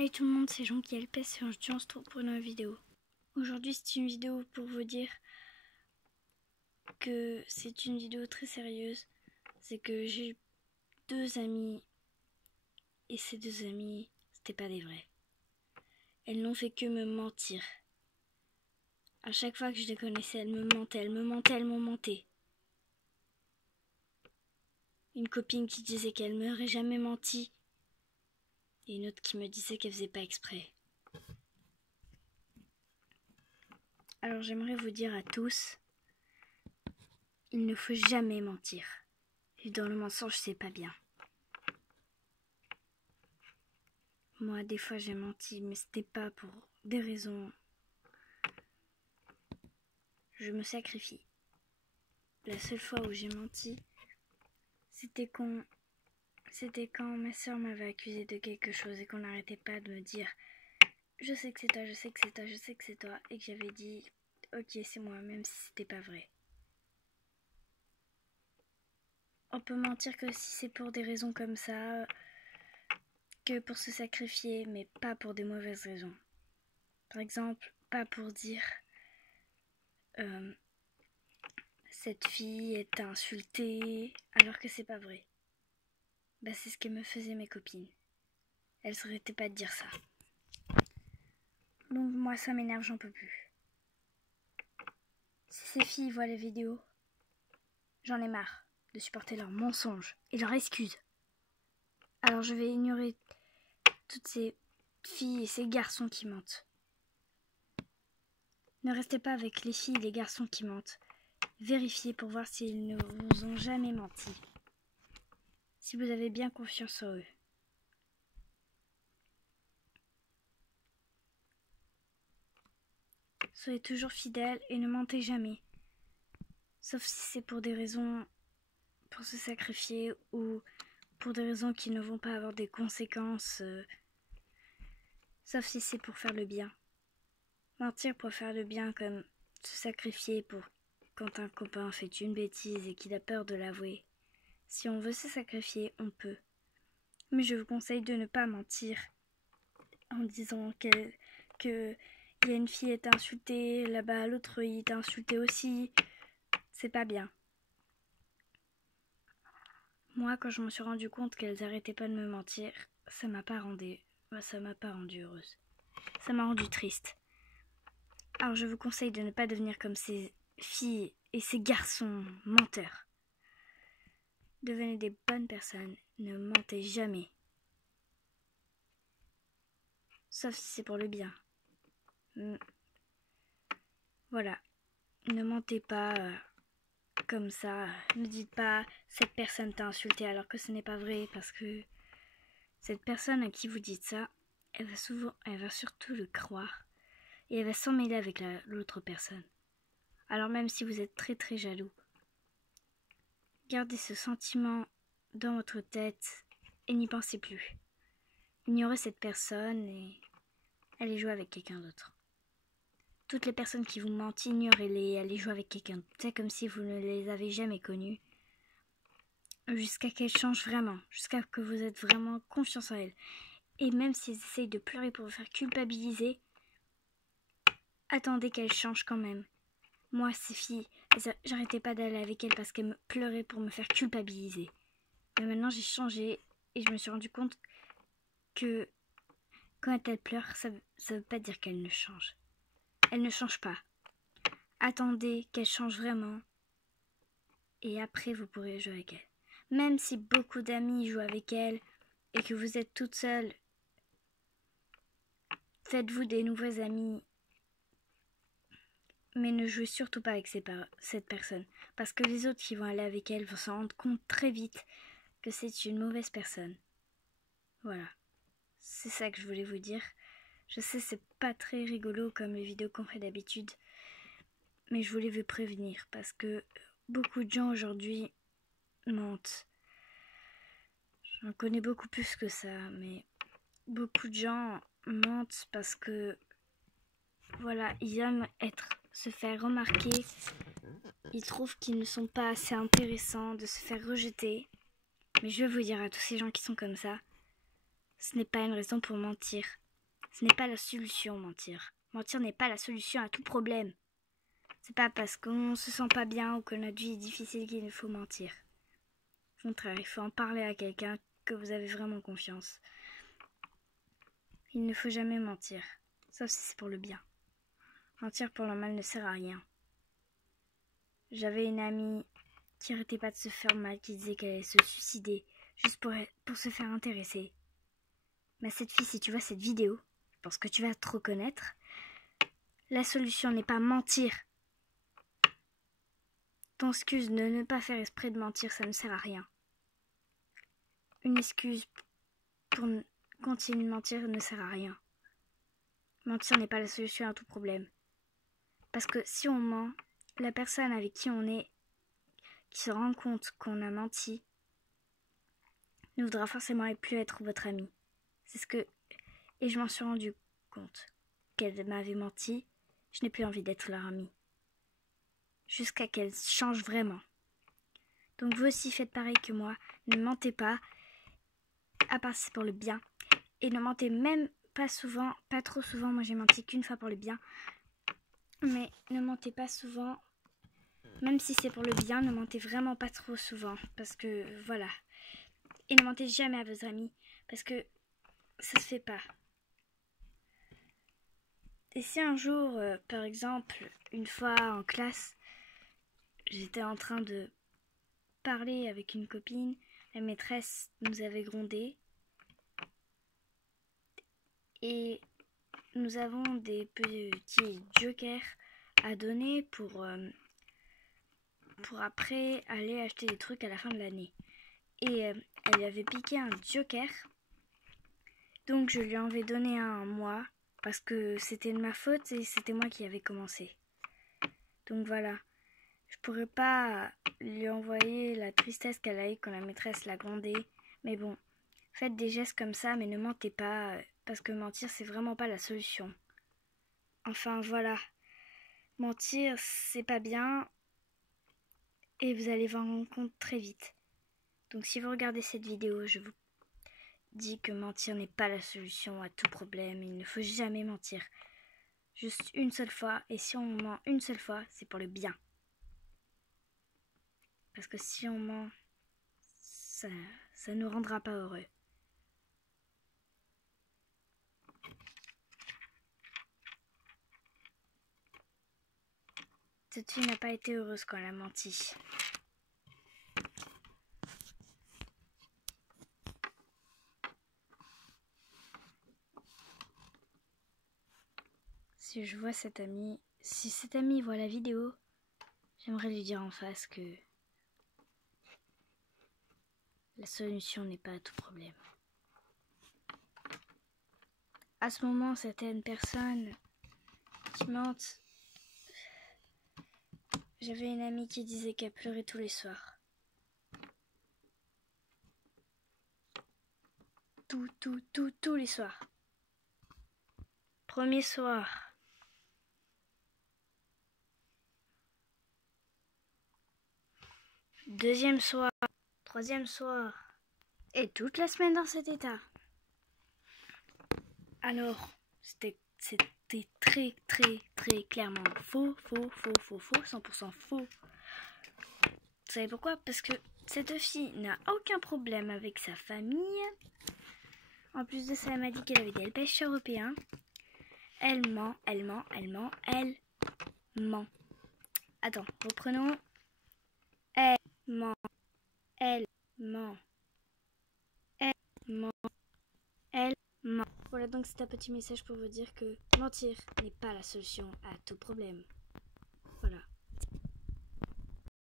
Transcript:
Hey tout le monde, c'est Jean qui est LPS et aujourd'hui on se retrouve pour une nouvelle vidéo. Aujourd'hui c'est une vidéo pour vous dire que c'est une vidéo très sérieuse. C'est que j'ai deux amies et ces deux amies, c'était pas des vrais. Elles n'ont fait que me mentir. À chaque fois que je les connaissais, elles me mentaient. Une copine qui disait qu'elle m'aurait jamais menti et une autre qui me disait qu'elle faisait pas exprès. Alors j'aimerais vous dire à tous, il ne faut jamais mentir. Et dans le mensonge, c'est pas bien. Moi, des fois, j'ai menti, mais c'était pas pour des raisons. Je me sacrifie. La seule fois où j'ai menti, c'était quand ma soeur m'avait accusé de quelque chose et qu'on n'arrêtait pas de me dire « Je sais que c'est toi, je sais que c'est toi, je sais que c'est toi » et que j'avais dit « Ok, c'est moi », même si c'était pas vrai. On peut mentir que si c'est pour des raisons comme ça, que pour se sacrifier, mais pas pour des mauvaises raisons. Par exemple, pas pour dire cette fille est insultée alors que c'est pas vrai. Bah c'est ce que me faisaient mes copines. Elles s'arrêtaient pas de dire ça. Donc moi ça m'énerve, j'en peux plus. Si ces filles voient les vidéos, j'en ai marre de supporter leurs mensonges et leurs excuses. Alors je vais ignorer toutes ces filles et ces garçons qui mentent. Ne restez pas avec les filles et les garçons qui mentent. Vérifiez pour voir s'ils ne vous ont jamais menti. Si vous avez bien confiance en eux. Soyez toujours fidèles et ne mentez jamais. Sauf si c'est pour des raisons pour se sacrifier ou pour des raisons qui ne vont pas avoir des conséquences. Sauf si c'est pour faire le bien. Mentir pour faire le bien comme se sacrifier pour quand un copain fait une bêtise et qu'il a peur de l'avouer. Si on veut se sacrifier, on peut. Mais je vous conseille de ne pas mentir en disant que il y a une fille est insultée, là-bas l'autre il est insulté aussi. C'est pas bien. Moi, quand je me suis rendu compte qu'elles arrêtaient pas de me mentir, ça m'a pas rendue heureuse. Ça m'a rendue triste. Alors je vous conseille de ne pas devenir comme ces filles et ces garçons menteurs. Devenez des bonnes personnes, ne mentez jamais. Sauf si c'est pour le bien. Voilà, ne mentez pas comme ça. Ne dites pas cette personne t'a insulté alors que ce n'est pas vrai, parce que cette personne à qui vous dites ça, elle va surtout le croire et elle va s'emmêler avec l'autre personne. Alors même si vous êtes très très jaloux, gardez ce sentiment dans votre tête et n'y pensez plus. Ignorez cette personne et allez jouer avec quelqu'un d'autre. Toutes les personnes qui vous mentent, ignorez-les et allez jouer avec quelqu'un d'autre. C'est comme si vous ne les avez jamais connues. Jusqu'à qu'elles changent vraiment, jusqu'à que vous êtes vraiment confiance en elles. Et même si elles essayent de pleurer pour vous faire culpabiliser, attendez qu'elles changent quand même. Moi, ces filles, j'arrêtais pas d'aller avec elles parce qu'elles me pleuraient pour me faire culpabiliser. Mais maintenant, j'ai changé et je me suis rendu compte que quand elles pleurent, ça veut pas dire qu'elles ne changent. Elles ne changent pas. Attendez qu'elles changent vraiment et après vous pourrez jouer avec elles. Même si beaucoup d'amis jouent avec elles et que vous êtes toute seule, faites-vous des nouveaux amis. Mais ne jouez surtout pas avec cette personne. Parce que les autres qui vont aller avec elle vont s'en rendre compte très vite que c'est une mauvaise personne. Voilà. C'est ça que je voulais vous dire. Je sais, c'est pas très rigolo comme les vidéos qu'on fait d'habitude. Mais je voulais vous prévenir parce que beaucoup de gens aujourd'hui mentent. J'en connais beaucoup plus que ça, mais beaucoup de gens mentent parce que voilà, ils aiment se faire remarquer. Ils trouvent qu'ils ne sont pas assez intéressants, de se faire rejeter. Mais je vais vous dire à tous ces gens qui sont comme ça, ce n'est pas une raison pour mentir. Ce n'est pas la solution, mentir. Mentir n'est pas la solution à tout problème. C'est pas parce qu'on se sent pas bien ou que notre vie est difficile qu'il nous faut mentir. Au contraire, il faut en parler à quelqu'un que vous avez vraiment confiance. Il ne faut jamais mentir, sauf si c'est pour le bien. Mentir pour le mal ne sert à rien. J'avais une amie qui arrêtait pas de se faire mal, qui disait qu'elle allait se suicider juste pour se faire intéresser. Mais cette fille, si tu vois cette vidéo, je pense que tu vas te reconnaître. La solution n'est pas mentir. Ton excuse de ne pas faire exprès de mentir, ça ne sert à rien. Une excuse pour continuer de mentir ne sert à rien. Mentir n'est pas la solution à tout problème. Parce que si on ment, la personne avec qui on est, qui se rend compte qu'on a menti, ne voudra forcément plus être votre amie. Et je m'en suis rendu compte qu'elle m'avait menti. Je n'ai plus envie d'être leur amie. Jusqu'à qu'elle change vraiment. Donc vous aussi faites pareil que moi. Ne mentez pas. À part si c'est pour le bien. Et ne mentez même pas souvent. Pas trop souvent. Moi j'ai menti qu'une fois pour le bien. Mais ne mentez pas souvent. Même si c'est pour le bien, ne mentez vraiment pas trop souvent. Parce que voilà. Et ne mentez jamais à vos amis. Parce que ça se fait pas. Et si un jour, par exemple, une fois en classe, j'étais en train de parler avec une copine, la maîtresse nous avait grondé et nous avons des petits jokers à donner pour après aller acheter des trucs à la fin de l'année. Et elle avait piqué un joker, donc je lui en avais donné un moi parce que c'était de ma faute et c'était moi qui avais commencé. Donc voilà. Je pourrais pas lui envoyer la tristesse qu'elle a eue quand la maîtresse l'a grondée. Mais bon, faites des gestes comme ça, mais ne mentez pas, parce que mentir, c'est vraiment pas la solution. Enfin, voilà. Mentir, c'est pas bien, et vous allez vous en rendre compte très vite. Donc si vous regardez cette vidéo, je vous dis que mentir n'est pas la solution à tout problème. Il ne faut jamais mentir. Juste une seule fois, et si on ment une seule fois, c'est pour le bien. Parce que si on ment, ça ne nous rendra pas heureux. Cette fille n'a pas été heureuse quand elle a menti. Si je vois cette amie, si cette amie voit la vidéo, j'aimerais lui dire en face que la solution n'est pas à tout problème. À ce moment, certaines personnes qui mentent. J'avais une amie qui disait qu'elle pleurait tous les soirs. Tous les soirs. Premier soir. Deuxième soir. Troisième soir. Et toute la semaine dans cet état. Alors, c'était très clairement faux, 100% faux. Vous savez pourquoi? Parce que cette fille n'a aucun problème avec sa famille. En plus de ça, elle m'a dit qu'elle avait des pêches européens. Elle ment. Attends, reprenons. Elle ment. Voilà, donc c'est un petit message pour vous dire que mentir n'est pas la solution à tout problème.